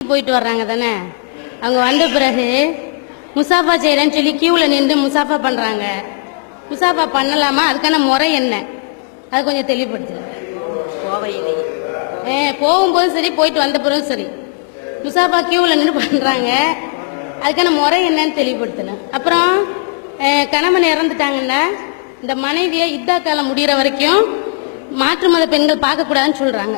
போயிட்டு வர்றாங்க தானே? அவங்க வந்த பிறகு முசாஃபா செய்கிறேன்னு சொல்லி கியூவில் நின்று முசாஃபா பண்ணுறாங்க முசாஃபா பண்ணலாமா? அதுக்கான முறை என்ன? அது கொஞ்சம் தெளிவுபடுத்துங்க. கோவையிலேயே ஏ போகும்போதும் சரி போயிட்டு வந்த பிறகும் சரி. முசாஃபா கியூவில் நின்று பண்ணுறாங்க அதுக்கான முறை என்னன்னு தெளிவுபடுத்தணும் அப்புறம் கணவன் இறந்துட்டாங்கன்னா இந்த மனைவியை இத்தா காலம் முடிகிற வரைக்கும் மாற்று மத பெண்கள் பார்க்கக்கூடாதுன்னு சொல்கிறாங்க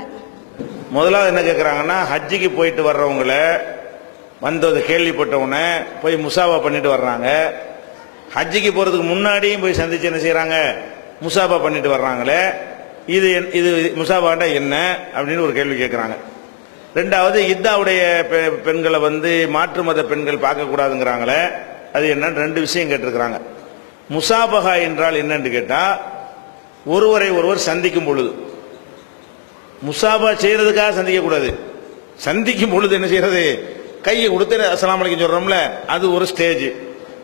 முதலாவது என்ன கேட்குறாங்கன்னா ஹஜ்ஜிக்கு போயிட்டு வர்றவங்கள வந்தது கேள்விப்பட்டவொடனே போய் முசாபா பண்ணிட்டு வர்றாங்க. ஹஜ்ஜிக்கு போகிறதுக்கு முன்னாடியும் போய் சந்திச்சு என்ன செய்கிறாங்க முசாபா பண்ணிட்டு வர்றாங்களே. இது என்- இது முசாபாண்டா என்ன அப்படின்னு ஒரு கேள்வி கேட்குறாங்க ரெண்டாவது இத்தாவுடைய பெ- பெண்களை வந்து மாற்று மத பெண்கள் பார்க்கக்கூடாதுங்கிறாங்களே. அது என்னன்னு ரெண்டு விஷயம் கேட்டிருக்கிறாங்க. முசாபகா என்றால் என்னன்னு கேட்டால் ஒருவரை ஒருவர் சந்திக்கும் பொழுது. முசாபா செய்யறதுக்காக சந்திக்க கூடாது. சந்திக்கும் பொழுது என்ன செய்யறது? கையை கொடுத்து அஸ்ஸலாமு அலைக்கும் சொல்றோம்ல அது ஒரு ஸ்டேஜ்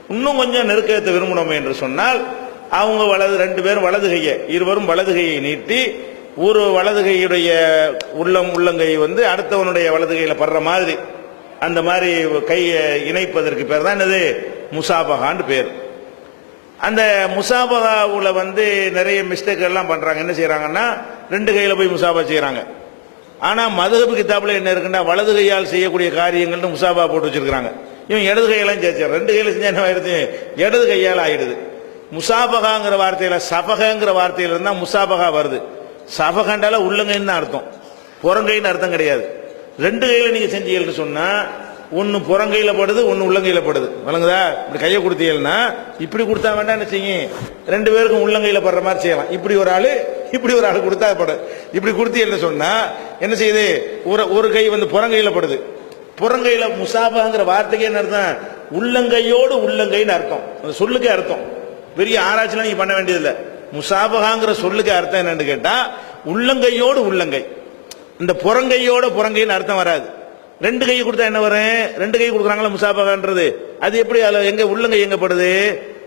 இன்னும் கொஞ்சம் நெருக்கத்தை விரும்பணும் என்று சொன்னால் அவங்க வலது ரெண்டு பேரும் வலது கையை இருவரும் வலது கையை நீட்டி ஒரு வலது கையுடைய உள்ளம் உள்ளங்கை வந்து அடுத்தவனுடைய வலது கையில படுற மாதிரி அந்த மாதிரி கையை இணைப்பதற்கு பேர் தான் என்னது? முசாபகான்னு பேர். அந்த முசாபகாவுல வந்து நிறைய மிஸ்டேக் எல்லாம் பண்றாங்க. என்ன செய்யறாங்கன்னா ரெண்டு கையில் போய் முசாபா செய்கிறாங்க ஆனால் மதுகபு கித்தாப்பில் என்ன இருக்குன்னா வலது கையால் செய்யக்கூடிய காரியங்கள்னு முசாபா போட்டு வச்சிருக்கிறாங்க. இவன் இடது கையெல்லாம் சேர்ச்சார் ரெண்டு கையில் செஞ்சா என்ன ஆயிடுது? இடது கையால் ஆயிடுது. முசாபகாங்கிற வார்த்தையில் சபகங்கிற வார்த்தையில் இருந்தால் முசாபகா வருது. சபகண்டால உள்ளங்கைன்னு தான் அர்த்தம். புறங்கைன்னு அர்த்தம் கிடையாது. ரெண்டு கையில் நீங்கள் செஞ்சீங்கன்னு சொன்னால் ஒன்னு புறங்கையில படுது ஒன்னு உள்ளங்கையில படுது. வழங்குதா இப்படி கையை கொடுத்தீங்கன்னா இப்படி கொடுத்தா வேண்டாம் என்ன செய்யும் ரெண்டு பேருக்கும் உள்ளங்கையில படுற மாதிரி செய்யலாம். இப்படி ஒரு ஆளு இப்படி ஒரு ஆளு கொடுத்தா படு இப்படி கொடுத்தீங்கன்னு சொன்னா என்ன செய்யுது? ஒரு ஒரு கை வந்து புறங்கையில படுது. புறங்கையில முசாபாங்கிற வார்த்தைக்கு என்ன அர்த்தம்? உள்ளங்கையோடு உள்ளங்கைன்னு அர்த்தம். அந்த சொல்லுக்கே அர்த்தம். பெரிய ஆராய்ச்சிலாம் நீங்க பண்ண வேண்டியதில்லை. முசாபகாங்கிற சொல்லுக்கு அர்த்தம் என்னன்னு கேட்டா உள்ளங்கையோடு உள்ளங்கை இந்த புறங்கையோட புறங்கைன்னு அர்த்தம் வராது. ரெண்டு கை கொடுத்தா என்ன வரும்? ரெண்டு கை கொடுக்குறாங்களா முசாபகான்றது அது எப்படி அதுல எங்க உள்ளங்கை எங்க படுது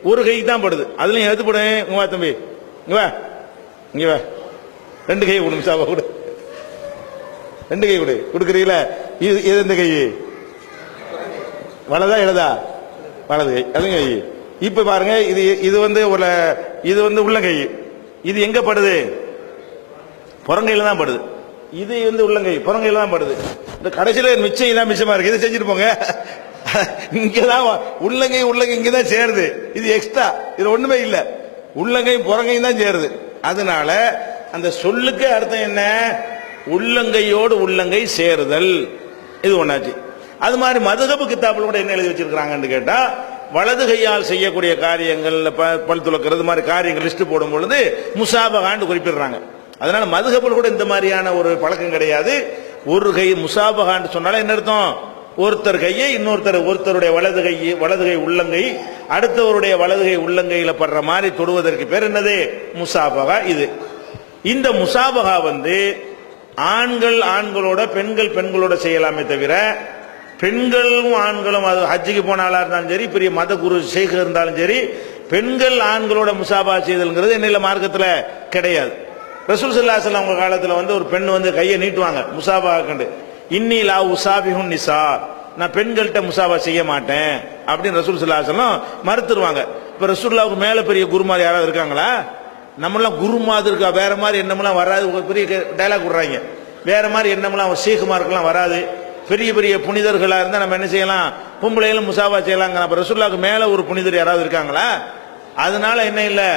ஒரு கைக்கு தான் படுது. அதுலயும் எது படும் இங்க வா தம்பி. இங்க வா. இங்க வா. ரெண்டு கை கொடு முசாபா கொடு. ரெண்டு கை கொடு. கொடுக்குறீங்களா? இது எது எந்த கை? வலதா இடதா வலது கை. அதுங்க கை. இப்ப பாருங்க இது இது வந்து ஒரு இது வந்து உள்ளங்கை. இது எங்க படுது? புறங்கையில தான் படுது. இது வந்து உள்ளங்கை புறங்கையில் தான் படுது. இந்த கடைசியில் மிச்சம் இதான் மிச்சமா இருக்கு. இதை செஞ்சுட்டு போங்க. இங்கதான் உள்ளங்கை உள்ளங்கை இங்கே தான் சேருது. இது எக்ஸ்ட்ரா இது ஒண்ணுமே இல்லை. உள்ளங்கையும் புறங்கையும் தான் சேருது. அதனால அந்த சொல்லுக்கு அர்த்தம் என்ன? உள்ளங்கையோடு உள்ளங்கை சேருதல். இது ஒன்றாச்சு அது மாதிரி மதுகபு கித்தாப்பில் கூட என்ன எழுதி வச்சிருக்கிறாங்கன்னு கேட்டா வலது கையால் செய்யக்கூடிய காரியங்கள் ப- பல் துளக்கிறது மாதிரி காரியங்கள் லிஸ்ட் போடும் பொழுது முசாபகான்னு குறிப்பிடுறாங்க. அதனால மதுகபில் கூட இந்த மாதிரியான ஒரு பழக்கம் கிடையாது. ஒரு கை முசாபகான்னு சொன்னாலே என்ன அர்த்தம்? ஒருத்தர் கையை இன்னொருத்தர் ஒருத்தருடைய வலது கை வலது கை உள்ளங்கை அடுத்தவருடைய வலது கை உள்ளங்கையில படுற மாதிரி தொடுவதற்கு பேர் என்னது? முசாபகா இது. இந்த முசாபகா வந்து ஆண்கள் ஆண்களோட பெண்கள் பெண்களோட செய்யலாமே தவிர பெண்களும் ஆண்களும் அது ஹஜ்ஜுக்கு போனாலா இருந்தாலும் சரி பெரிய மத குரு ஷேக் இருந்தாலும் சரி பெண்கள் ஆண்களோட முசாபா செய்தல்ங்கிறது என்ன மார்க்கத்தில் கிடையாது. ரசூல் சல்லாஹ் அவங்க காலத்தில் வந்து ஒரு பெண் வந்து கையை நீட்டுவாங்க முசாபா கண்டு. இன்னி லா உசாபிஹுன் நிசா நான் பெண்கள்கிட்ட முசாபா செய்ய மாட்டேன் அப்படின்னு ரசூல் சல்லாஹ் மறுத்துருவாங்க. இப்போ ரசூல்லாவுக்கு மேலே பெரிய குருமார் யாராவது இருக்காங்களா? நம்மளாம் குரு மாதிரி இருக்கா? வேற மாதிரி என்னமெல்லாம் வராது. பெரிய டைலாக் விடுறாங்க. வேற மாதிரி என்னமெல்லாம் சீகுமார்க்கெல்லாம் வராது. பெரிய பெரிய புனிதர்களாக இருந்தால் நம்ம என்ன செய்யலாம்? பொம்பளைகளும் முசாபா செய்யலாங்க அப்போ ரசூல்லாவுக்கு மேலே ஒரு புனிதர் யாராவது இருக்காங்களா? அதனால என்ன இல்லை?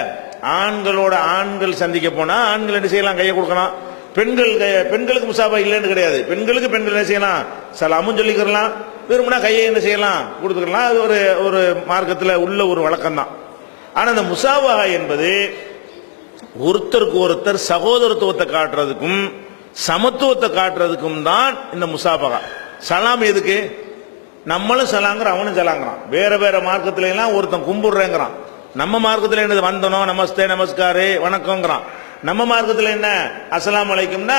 ஆண்களோட ஆண்கள் சந்திக்க போனா ஆண்கள் என்ன செய்யலாம்? கையை கொடுக்கலாம். பெண்கள் பெண்களுக்கு முசாபா இல்லைன்னு கிடையாது. பெண்களுக்கு பெண்கள் என்ன செய்யலாம்? சலாமும் சொல்லிக்கிறலாம். விரும்பினா கையை என்ன செய்யலாம்? கொடுத்துக்கலாம். அது ஒரு ஒரு மார்க்கத்தில் உள்ள ஒரு வழக்கம் தான் ஆனால் இந்த முசாபா என்பது ஒருத்தருக்கு ஒருத்தர் சகோதரத்துவத்தை காட்டுறதுக்கும் சமத்துவத்தை காட்டுறதுக்கும் தான் இந்த முசாபகா சலாம் எதுக்கு? நம்மளும் சலாங்கிறோம் அவனும் சலாங்கிறான். வேற வேற மார்க்கத்துல எல்லாம் ஒருத்தன் கும்பிடுறேங்கிறான். நம்ம மார்க்கத்தில் என்னது வந்தனோ நமஸ்தே நமஸ்காரு வணக்கங்கிறான். நம்ம மார்க்கத்தில் என்ன? அஸ்லாம் அலைக்கும்னா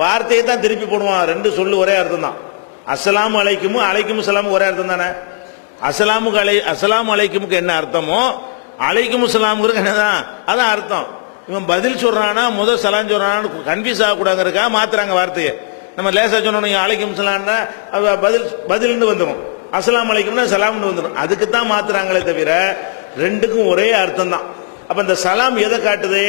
வார்த்தையை தான் திருப்பி போடுவான். ரெண்டு சொல்லு ஒரே அர்த்தம் தான் அஸ்லாம் அலைக்கும் அலைக்கும் சலாம் ஒரே அர்த்தம் தானே? அஸ்லாமுக்கு அலை அஸ்லாம் அலைக்குமுக்கு என்ன அர்த்தமோ அலைக்கும் சலாமுக்கு என்னதான்? அதான் அர்த்தம். இவன் பதில் சொல்றானா முதல் சலாம் சொல்றானு கன்ஃபியூஸ் ஆகக்கூடாதுங்கிறக்கா மாத்துறாங்க வார்த்தையை. நம்ம லேசா சொன்னோம் அழைக்கும் அலைக்கும் சலாம்னா பதில் பதில்னு வந்துடும் அஸ்லாம் அலைக்கும்னா சலாம்னு வந்துடும் அதுக்கு தான் மாத்துறாங்களே தவிர ரெண்டுக்கும் ஒரே அர்த்தம் தான் அப்ப இந்த சலாம் எதை காட்டுது?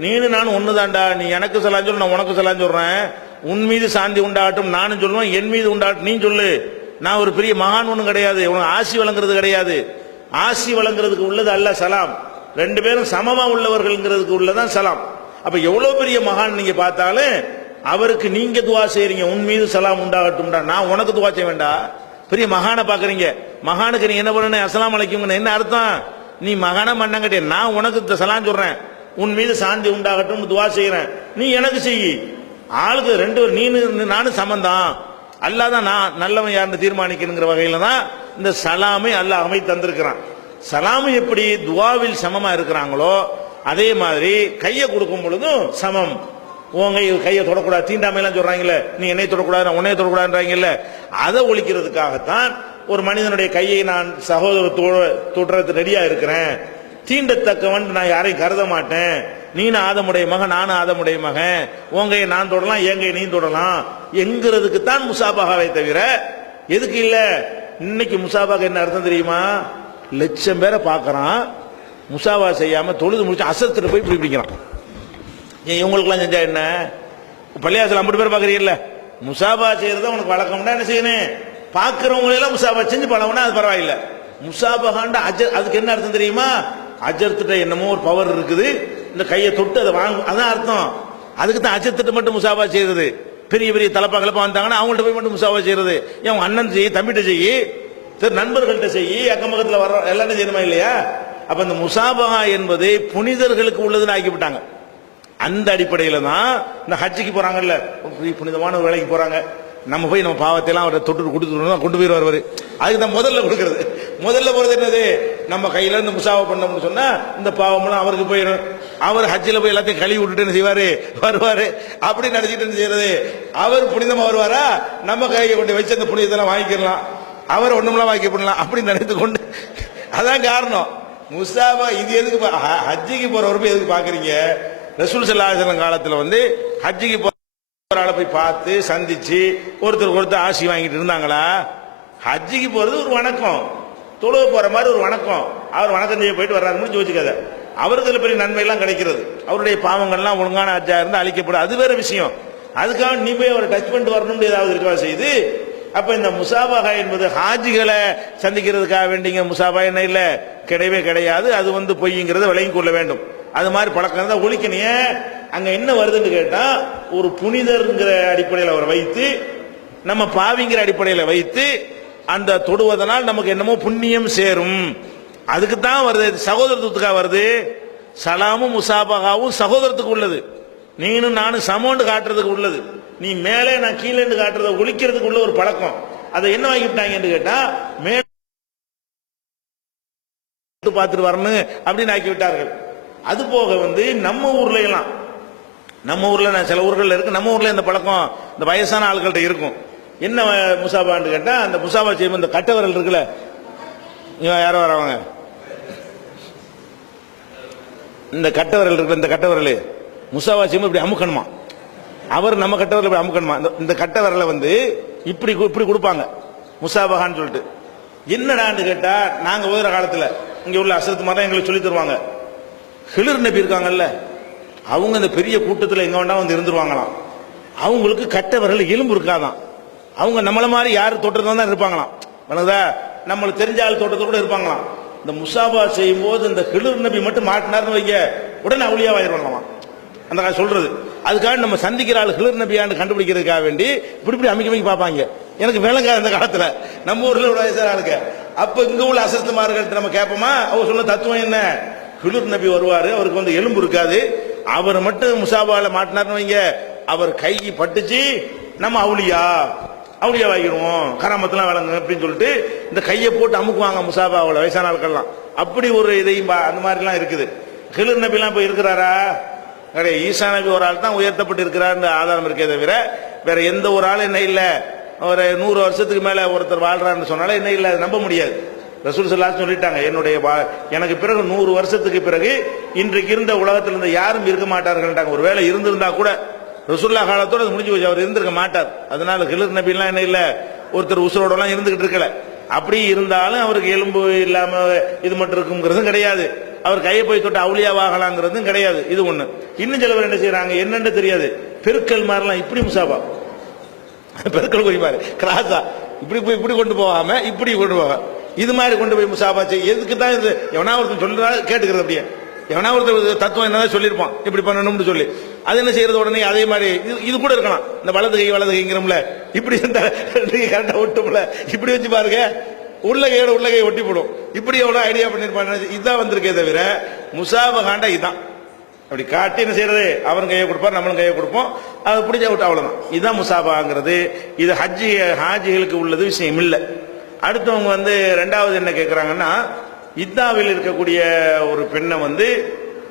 நீனு நானும் ஒண்ணுதான்டா. நீ எனக்கு சலாம் சொல்லு நான் உனக்கு சலாம் சொல்றேன். உன் மீது சாந்தி உண்டாகட்டும் நானும் சொல்லுவேன். என் மீது உண்டாகட்டும் நீ சொல்லு. நான் ஒரு பெரிய மகான் ஒன்றும் கிடையாது. உனக்கு ஆசி வழங்குறது கிடையாது. ஆசி வழங்குறதுக்கு உள்ளது அல்ல சலாம். ரெண்டு பேரும் சமமா உள்ளவர்கள்ங்கிறதுக்கு உள்ளதான் சலாம். அப்ப எவ்வளவு பெரிய மகான் நீங்க பார்த்தாலும் அவருக்கு நீங்க துவா செய்றீங்க. உன் மீது சலாம் உண்டாகட்டும்டா. நான் உனக்கு துவா செய்ய வேண்டாம் பெரிய மகானை பாக்குறீங்க மகானுக்கு நீ என்ன பண்ணணும்? அசலாம் அலைக்கும் என்ன அர்த்தம்? நீ மகான மண்ணங்கட்டே நான் உனக்கு இந்த சலாம் சொல்றேன். உன் மீது சாந்தி உண்டாகட்டும் துவா செய்கிறேன் நீ எனக்கு செய். ஆளுக்கு ரெண்டு பேர் நீனு நானும் சமந்தான் அல்லாதான் நான் நல்லவன் யாருன்னு தீர்மானிக்கணுங்கிற வகையில தான் இந்த சலாமை அல்லாஹ் அமைத்து தந்திருக்கிறான். சலாமு எப்படி துவாவில் சமமா இருக்கிறாங்களோ அதே மாதிரி கையை கொடுக்கும் பொழுதும் சமம். உன் கை கையை தொடக்கூடாது. தீண்டாமையெல்லாம் சொல்றாங்கல்ல நீ என்னை தொடக்கூடாது நான் உன்னைய தொடக்கூடாதுன்றாங்கல்ல அதை ஒழிக்கிறதுக்காகத்தான் ஒரு மனிதனுடைய கையை நான் சகோதர தொடுறது ரெடியா இருக்கிறேன் தீண்டத்தக்கவன் நான் யாரையும் கருத மாட்டேன். நீ ஆதமுடைய மகன் நானும் ஆதமுடைய மகன். உங்கையை நான் தொடலாம் எங்கையை நீ தொடலாம். என்கிறதுக்கு தான் முசாபாகாவை தவிர எதுக்கு இல்ல? இன்னைக்கு முசாபாக என்ன அர்த்தம் தெரியுமா? லட்சம் பேரை பார்க்கறான். முசாபா செய்யாம தொழுது முடிச்சு அசத்துட்டு போய் இப்படி பிடிக்கிறான். ஏன் இவங்களுக்குலாம் செஞ்சா என்ன? பள்ளியாசல் ஐம்பது பேர் பாக்குறீங்கல்ல முசாபா செய்யறது உனக்கு வழக்கம்னா என்ன செய்யணும்? பார்க்குறவங்களெல்லாம் முசாபா செஞ்சு பழகுனா அது பரவாயில்ல. முசாபகாண்ட அஜர் அதுக்கு என்ன அர்த்தம் தெரியுமா? அஜர்த்திட்ட என்னமோ ஒரு பவர் இருக்குது. இந்த கையை தொட்டு அதை வாங்க அதான் அர்த்தம். அதுக்கு தான் அஜர்த்திட்ட மட்டும் முசாபா செய்யறது. பெரிய பெரிய தலப்பா கலப்பா வந்தாங்கன்னா அவங்கள்ட்ட போய் மட்டும் முசாபா செய்யறது. ஏன் உங்க அண்ணன் செய்ய தம்பிட்ட செய்யி சரி நண்பர்கள்ட்ட செய்யி அக்கம் பக்கத்தில் வர எல்லாரும் செய்யணுமா இல்லையா? அப்ப இந்த முசாபகா என்பது புனிதர்களுக்கு உள்ளதுன்னு ஆக்கிவிட்டாங்க. அந்த அடிப்படையில தான் இந்த ஹஜ்ஜிக்கு போறாங்கல்ல. புனிதமான ஒரு வேலைக்கு போறாங்க. நம்ம போய் நம்ம பாவத்தையெல்லாம் அவரை தொட்டு கொடுத்துட்டு கொண்டு போயிடுவார் அவரு அதுக்கு தான் முதல்ல கொடுக்கறது. முதல்ல போகிறது என்னது? நம்ம கையில இருந்து முசாவை பண்ணோம்னு சொன்னா இந்த பாவம்லாம் அவருக்கு போயிடும். அவர் ஹஜ்ஜில் போய் எல்லாத்தையும் கழுவி விட்டுட்டு என்ன செய்வாரு? வருவாரு. அப்படி நினைச்சிட்டு என்ன செய்யறது? அவர் புனிதமா வருவாரா? நம்ம கையை கொண்டு வச்சு அந்த புனிதத்தெல்லாம் வாங்கிக்கலாம். அவர் ஒண்ணுமெல்லாம் வாங்கி பண்ணலாம் அப்படி நினைத்து கொண்டு. அதான் காரணம். முசாபா இது எதுக்கு பா- ஹ- ஹஜ்ஜிக்கு போறவர் எதுக்கு பாக்குறீங்க? ரசூல் சல்லாஹலம் காலத்தில் வந்து ஹஜ்ஜிக்கு ஒரு ஆளை போய் பார்த்து சந்திச்சு ஒருத்தர் ஒருத்தர் ஆசி வாங்கிட்டு இருந்தாங்களா? ஹஜ்ஜிக்கு போறது ஒரு வணக்கம். தொழுவ போற மாதிரி ஒரு வணக்கம். அவர் வணக்கம் செய்ய போயிட்டு வர்றாரு ஜோதிக்காத அவருக்கு பெரிய நன்மை எல்லாம் கிடைக்கிறது. அவருடைய பாவங்கள்லாம் ஒழுங்கான ஹஜ்ஜா இருந்து அழிக்கப்படும். அது வேற விஷயம். அதுக்காக நீ போய் அவரை டச் பண்ணிட்டு வரணும்னு ஏதாவது இருக்கா செய்து அப்ப இந்த முசாபாகா என்பது ஹாஜிகளை சந்திக்கிறதுக்காக வேண்டிங்க. முசாபா என்ன இல்ல? கிடையவே கிடையாது. அது வந்து பொய்ங்கிறத விளங்கி கொள்ள வேண்டும். அது மாதிரி பழக்கம் தான் ஒழிக்கணும். அங்க என்ன வருதுன்னு கேட்டா ஒரு புனிதர்ங்கிற அடிப்படையில் அவரை வைத்து நம்ம பாவிங்கிற அடிப்படையில் வைத்து அந்த தொடுவதனால் நமக்கு என்னமோ புண்ணியம் சேரும். அதுக்கு தான் வருது சகோதரத்துவத்துக்காக வருது. சலாமும் முசாபகாவும் சகோதரத்துக்கு உள்ளது. நீனும் நானும் சமோண்டு காட்டுறதுக்கு உள்ளது. நீ மேலே நான் கீழே காட்டுறதை ஒழிக்கிறதுக்கு உள்ள ஒரு பழக்கம். அதை என்ன வாங்கிவிட்டாங்கன்னு கேட்டா மேல பார்த்துட்டு வரணும் அப்படின்னு ஆக்கி விட்டார்கள் அது போக வந்து நம்ம ஊர்ல எல்லாம் நம்ம ஊர்ல நான் சில ஊர்களில் இருக்கு. நம்ம ஊரில் இந்த பழக்கம் இந்த வயசான ஆட்கள்ட்ட இருக்கும். என்ன முசாபான்னு கேட்டால் அந்த முசாபா செய்யும் இந்த கட்டவரல் இருக்குல்ல. இவன் யாரோ வரவங்க இந்த கட்டவரல் இருக்கு இந்த கட்டவரல். முசாபா செய்யும் இப்படி அமுக்கணுமா? அவர் நம்ம கட்டவரல் இப்படி அமுக்கணுமா? இந்த- இந்த கட்டவரலை வந்து இப்படி கு- இப்படி கொடுப்பாங்க. முசாபகான்னு சொல்லிட்டு. என்னடான்னு கேட்டால் நாங்கள் ஓதுற காலத்துல இங்கே உள்ள அசரத்து மாதிரி எங்களுக்கு சொல்லி தருவாங்க. ஹிலர் நபி இருக்காங்கல்ல அவங்க அந்த பெரிய கூட்டத்தில் எங்க வேண்டாம் வந்து இருந்துருவாங்களாம். அவங்களுக்கு கட்ட விரல் எலும்பு இருக்காதான். அவங்க நம்மளை மாதிரி யார் தோட்டத்தில் தான் இருப்பாங்களாம். வணங்குதா நம்மளுக்கு தெரிஞ்ச ஆள் தோட்டத்தில் கூட இருப்பாங்களாம். இந்த முசாபா செய்யும் போது இந்த கிளிர் நபி மட்டும் மாட்டினார்னு வைங்க உடனே அவளியாவாயிருவாங்களாம். அந்த காலம் சொல்றது. அதுக்காக நம்ம சந்திக்கிற ஆள் கிளிர் நபியான்னு கண்டுபிடிக்கிறதுக்காக வேண்டி இப்படி இப்படி அமைக்க அமைக்க பார்ப்பாங்க. எனக்கு விளங்காது அந்த காலத்துல. நம்ம ஊர்ல ஒரு வயசான ஆளுங்க. அப்ப இங்க உள்ள அசஸ்துமார்கள்ட்ட நம்ம கேட்போமா? அவர் சொன்ன தத்துவம் என்ன? ஹிலுர் நபி வருவாரு அவருக்கு வந்து எலும்பு இருக்காது. அவர் மட்டும் முசாபால மாட்டினார்னு வைங்க. அவர் கை பட்டுச்சு நம்ம அவுளியா அவுளியா வாங்கிடுவோம் கராமத்தெல்லாம் வழங்க அப்படின்னு சொல்லிட்டு இந்த கையை போட்டு அமுக்குவாங்க முசாபாவில் வயசான ஆட்கள்லாம். அப்படி ஒரு இதையும் பா- அந்த மாதிரிலாம் இருக்குது. ஹிலுர் நபிலாம் போய் இருக்கிறாரா? கிடையாது ஈசா நபி ஒரு ஆள் தான் உயர்த்தப்பட்டு இருக்கிறார்னு ஆதாரம் இருக்கே தவிர வேற எந்த ஒரு ஆள் என்ன இல்லை. ஒரு நூறு வருஷத்துக்கு மேல ஒருத்தர் வாழ்றாருன்னு சொன்னாலும் என்ன இல்லை அதை நம்ப முடியாது. ரசூல் சல்லா சொல்லிட்டாங்க என்னுடைய வா- எனக்கு பிறகு நூறு வருஷத்துக்கு பிறகு இன்றைக்கு இருந்த உலகத்தில் இருந்த யாரும் இருக்க மாட்டார்கள் ஒருவேளை இருந்திருந்தா கூட ரசூல்லா காலத்தோடு அது முடிஞ்சு போச்சு அவர் இருந்திருக்க மாட்டார். அதனால ஹிலர் நபிலாம் என்ன இல்ல ஒருத்தர் உசுரோடலாம் இருந்துகிட்டு இருக்கல. அப்படி இருந்தாலும் அவருக்கு எலும்பு இல்லாம இது மட்டும் இருக்குங்கிறதும் கிடையாது. அவர் கையை போய் தொட்டு அவுளியாவாகலாங்கிறதும் கிடையாது. இது ஒண்ணு. இன்னும் சில பேர் என்ன செய்யறாங்க என்னன்னு தெரியாது. பெருக்கல் மாதிரிலாம் இப்படி முசாபா. பெருக்கல் குறிப்பாரு கிராஸா இப்படி போய் இப்படி கொண்டு போகாம இப்படி கொண்டு போவாங்க இது மாதிரி கொண்டு போய் முசாபா செய்ய எதுக்கு தான் இது? எவனா ஒருத்தன் சொல்றா கேட்டுக்கிறது அப்படியே. எவனா ஒருத்தர் தத்துவம் என்னதான் சொல்லியிருப்பான். இப்படி பண்ணணும்னு சொல்லி. அது என்ன செய்யறது உடனே? அதே மாதிரி இது இது கூட இருக்கலாம். இந்த வலது கை வலது கைங்கிறோம்ல. இப்படி இந்த கரெக்டா ஒட்டும்ல. இப்படி வச்சு பாருங்க. உள்ள கையோட உள்ள கை ஒட்டி போடும். இப்படி எவ்வளவு ஐடியா பண்ணிருப்பாங்க இதுதான் வந்திருக்கே தவிர முசாபகாண்டா இதுதான் அப்படி காட்டி என்ன செய்யறது? அவன் கையை கொடுப்பார் நம்மளும் கையை கொடுப்போம். அது பிடிச்ச விட்டு அவ்வளவுதான். இதுதான் முசாபாங்கிறது. இது ஹஜ்ஜி ஹாஜிகளுக்கு உள்ளது விஷயம் இல்லை. அடுத்தவங்க வந்து ரெண்டாவது என்ன கேட்குறாங்கன்னா இத்தாவில் இருக்கக்கூடிய ஒரு பெண்ணை வந்து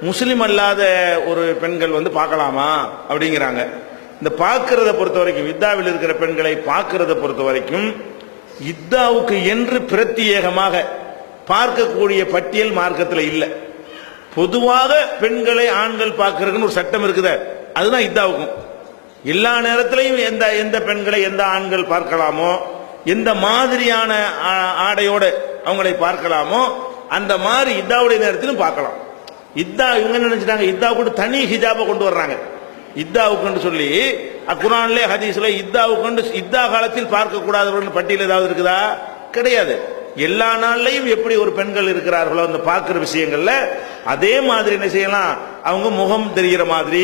முஸ்லீம் அல்லாத ஒரு பெண்கள் வந்து பார்க்கலாமா அப்படிங்கிறாங்க. இந்த பார்க்கறத பொறுத்த வரைக்கும் இத்தாவில் இருக்கிற பெண்களை பார்க்கறத பொறுத்த வரைக்கும் இத்தாவுக்கு என்று பிரத்யேகமாக பார்க்கக்கூடிய பட்டியல் மார்க்கத்தில் இல்லை. பொதுவாக பெண்களை ஆண்கள் பார்க்கறதுன்னு ஒரு சட்டம் இருக்குது அதுதான் இத்தாவுக்கும். எல்லா நேரத்திலையும் எந்த எந்த பெண்களை எந்த ஆண்கள் பார்க்கலாமோ எந்த மாதிரியான ஆடையோடு ஆடையோட அவங்களை பார்க்கலாமோ அந்த மாதிரி இத்தாவுடைய நேரத்திலும் பார்க்கலாம். இத்தா இவங்க நினைச்சிட்டாங்க? இத்தா கூட தனி ஹிஜாபை கொண்டு வர்றாங்க. இத்தாவுக்குன்னு சொல்லி குரான்லே ஹதீஸ்ல இத்தாவுக்கு இத்தா காலத்தில் பார்க்க கூடாதவர்கள் பட்டியல் ஏதாவது இருக்குதா? கிடையாது. எல்லா நாள்லையும் எப்படி ஒரு பெண்கள் இருக்கிறார்களோ அந்த பார்க்கிற விஷயங்கள்ல அதே மாதிரி என்ன செய்யலாம்? அவங்க முகம் தெரிகிற மாதிரி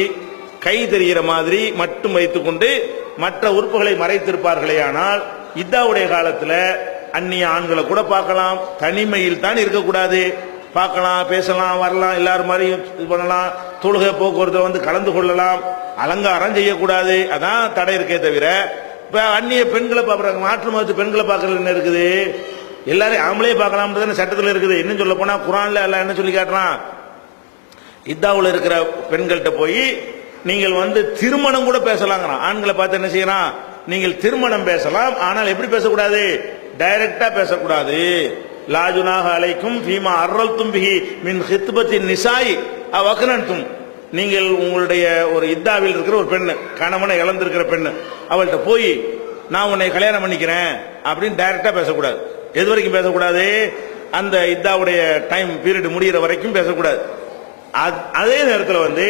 கை தெரிகிற மாதிரி மட்டும் வைத்துக்கொண்டு மற்ற உறுப்புகளை மறைத்திருப்பார்களே ஆனால் இத்தாவுடைய காலத்துல அந்நிய ஆண்களை கூட பார்க்கலாம். தனிமையில் தான் இருக்கக்கூடாது. பார்க்கலாம் பேசலாம் வரலாம் எல்லாரும் மாதிரியும் இது பண்ணலாம். தொழுகை போக்குவரத்துல வந்து கலந்து கொள்ளலாம். அலங்காரம் செய்யக்கூடாது. அதான் தடை இருக்கே தவிர இப்ப அந்நிய பெண்களை பார்க்கறாங்க. மாற்று மதத்து பெண்களை பார்க்கறது என்ன இருக்குது? எல்லாரும் ஆம்பளையே பார்க்கலாம்ன்றது சட்டத்தில் இருக்குது. இன்னும் சொல்ல போனா குரான்ல எல்லாம் என்ன சொல்லி காட்டுறான்? இத்தாவுல இருக்கிற பெண்கள்கிட்ட போய் நீங்கள் வந்து திருமணம் கூட பேசலாங்கிறான். ஆண்களை பார்த்து என்ன செய்யறான்? நீங்கள் திருமணம் பேசலாம் ஆனால் எப்படி பேசக்கூடாது? டைரக்டா பேசக்கூடாது. லாஜுனாக அலைக்கும் பீமா அர்ரல் தும்பிகி மின் ஹித்பத்தின் நிசாய். அவகனன்தும் நீங்கள் உங்களுடைய ஒரு இத்தாவில் இருக்கிற ஒரு பெண்ணு கணவனை இழந்திருக்கிற பெண்ணு அவள்கிட்ட போய் நான் உன்னை கல்யாணம் பண்ணிக்கிறேன் அப்படின்னு டைரக்டா பேசக்கூடாது. எது வரைக்கும் பேசக்கூடாது? அந்த இத்தாவுடைய டைம் பீரியட் முடிகிற வரைக்கும் பேசக்கூடாது. அதே நேரத்தில் வந்து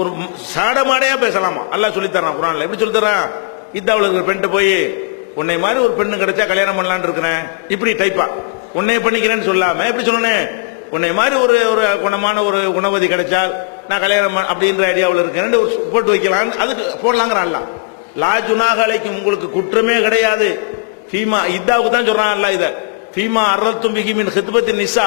ஒரு சாடமாடையா பேசலாமா? அல்லாஹ் சொல்லித்தரான் குரான்ல. எப்படி சொல்லித்தரான் இத்தாவுல இருக்கிற பெண்கிட்ட போய் உன்னை மாதிரி ஒரு பெண்ணு கிடைச்சா கல்யாணம் பண்ணலான்னு இருக்கிறேன். இப்படி டைப்பா உன்னை பண்ணிக்கிறேன்னு சொல்லாம எப்படி சொல்லணும் உன்னை மாதிரி ஒரு ஒரு குணமான ஒரு குணவதி கிடைச்சால் நான் கல்யாணம் அப்படின்ற ஐடியாவில் இருக்கேன். போட்டு வைக்கலாம் அதுக்கு போடலாங்கிறான் அல்லாஹ். லா ஜுனாக உங்களுக்கு குற்றமே கிடையாது. ஃபீமா இத்தாவுக்கு தான் சொல்றான் அல்ல இதை. ஃபீமா அறத்தும் பிகிமின் ஹித்பத்தின் நிசா.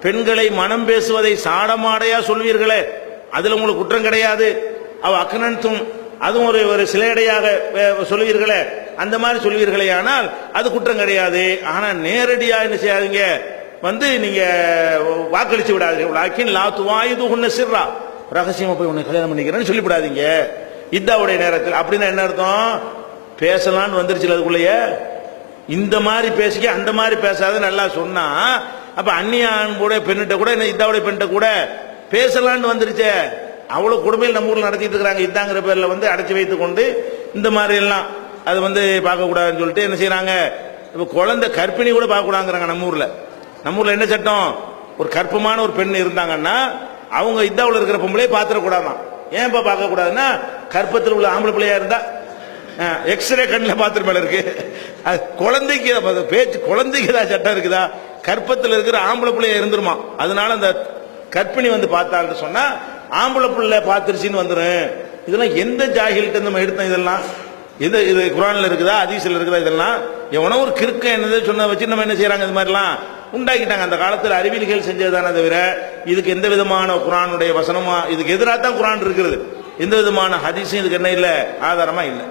பெண்களை மனம் பேசுவதை சாடமாடையா சொல்வீர்களே. அதுல உங்களுக்கு குற்றம் கிடையாது. அவ அக்கனன்தும் அதுவும் ஒரு ஒரு சிலையடையாக வே- சொல்வீர்களே அந்த மாதிரி சொல்வீர்களே ஆனால் அது குற்றம் கிடையாது. ஆனால் நேரடியாக என்ன செய்யாதீங்க. வந்து நீங்க வாக்களிச்சு விடாதீங்க. லாக்கின் லா துவாயுது உன்ன சிர்ரா. ரகசியமா போய் உன்னை கல்யாணம் பண்ணிக்கிறேன்னு சொல்லிவிடாதீங்க. இத்தாவுடைய நேரத்தில். அப்படின்னா என்ன அர்த்தம்? பேசலாம்னு வந்துருச்சு அதுக்குள்ளேயே. இந்த மாதிரி பேசிக்க அந்த மாதிரி பேசாத நல்லா சொன்னா அப்ப அந்நிய ஆண் கூட பெண்ணிட்ட கூட என்ன இதாவுடைய பெண்ணிட்ட கூட பேசலாம்னு வந்துருச்சே. அவ்வளவு கொடுமையில் நம்ம ஊர்ல நடத்திட்டு இருக்கிறாங்க. இதாங்கிற பேர்ல வந்து அடைச்சி வைத்துக் கொண்டு இந்த மாதிரி எல்லாம் அது வந்து பார்க்கக்கூடாதுன்னு சொல்லிட்டு என்ன செய்யறாங்க இப்ப குழந்தை கர்ப்பிணி கூட பார்க்கக்கூடாதுங்கிறாங்க நம்ம ஊர்ல. நம்ம ஊர்ல என்ன சட்டம்? ஒரு கற்பமான ஒரு பெண் இருந்தாங்கன்னா அவங்க இதாவில் இருக்கிற பொம்பளையே பார்த்துடக்கூடாதான். ஏன்பா பார்க்கக்கூடாதுன்னா கற்பத்தில் உள்ள ஆம்பளை பிள்ளையா இருந்தா எக்ஸ்ரே கண்ணில் பாத்திரம் மேல இருக்கு. அது குழந்தைக்கு பேச்சு குழந்தைக்கு ஏதாவது சட்டம் இருக்குதா? கற்பத்தில் இருக்கிற ஆம்பளை பிள்ளைய இருந்துருமா? அதனால அந்த கற்பிணி வந்து பார்த்தான்னு சொன்னா ஆம்பளை பிள்ளை பார்த்துருச்சின்னு வந்துடும் இதெல்லாம் எந்த ஜாகில்கிட்ட நம்ம எடுத்தோம் இதெல்லாம்? இது இது குரானில் இருக்குதா? அதிசல் இருக்குதா இதெல்லாம்? எவனோ ஒரு கிறுக்க என்னது சொன்ன வச்சு நம்ம என்ன செய்யறாங்க இது மாதிரிலாம்? உண்டாக்கிட்டாங்க. அந்த காலத்தில் அறிவியல்கள் செஞ்சதுதானே தவிர இதுக்கு எந்த விதமான குரானுடைய வசனமா இதுக்கு எதிராக தான் குரான் இருக்கிறது. எந்த விதமான ஹதீஸும் இதுக்கு என்ன இல்லை? ஆதாரமா இல்லை.